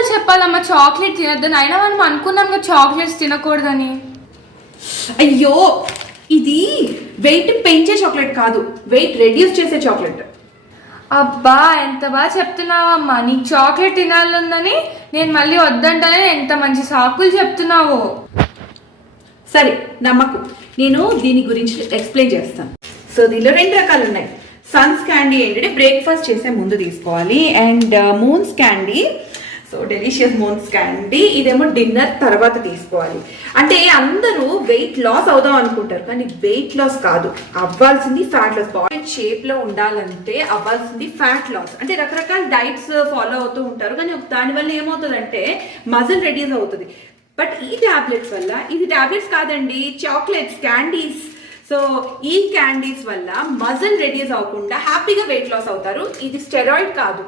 ఎన్నిసార్లు చెప్పాలమ్మా చాక్లెట్ తినొద్దని? అయినా మనం అనుకున్నాం కదా చాక్లెట్స్ తినకూడదని. అయ్యో, ఇది వెయిట్ పెంచే చాక్లెట్ కాదు, వెయిట్ రెడ్యూస్ చేసే చాక్లెట్. అబ్బా ఎంత బాగా చెప్తున్నావమ్మా. నీకు చాక్లెట్ తినాలందని నేను మళ్ళీ వద్దంటానే ఎంత మంచి సాకులు చెప్తున్నావు. సరే నమ్మకు, నేను దీని గురించి ఎక్స్ప్లెయిన్ చేస్తాను. సో దీనిలో 2 రకాలు ఉన్నాయి. సన్స్ క్యాండీ ఏంటంటే బ్రేక్ఫాస్ట్ చేసే ముందు తీసుకోవాలి, and moons candy, so delicious moons candy ఇదేమో డిన్నర్ తర్వాత తీసుకోవాలి. అంటే అందరూ వెయిట్ లాస్ అవుదాం అనుకుంటారు, కానీ వెయిట్ లాస్ కాదు, అవ్వాల్సింది ఫ్యాట్ లాస్. బాడీ షేప్లో ఉండాలంటే అవ్వాల్సింది ఫ్యాట్ లాస్. అంటే రకరకాల డైట్స్ ఫాలో అవుతూ ఉంటారు, కానీ దానివల్ల ఏమవుతుందంటే మజిల్ రెడ్యూస్ అవుతుంది. బట్ ఈ ట్యాబ్లెట్స్ వల్ల, ఇది ట్యాబ్లెట్స్ కాదండి, చాక్లెట్స్, క్యాండీస్. సో ఈ క్యాండీస్ వల్ల మజిల్ రెడ్యూస్ అవ్వకుండా హ్యాపీగా వెయిట్ లాస్ అవుతారు. ఇది స్టెరాయిడ్ కాదు,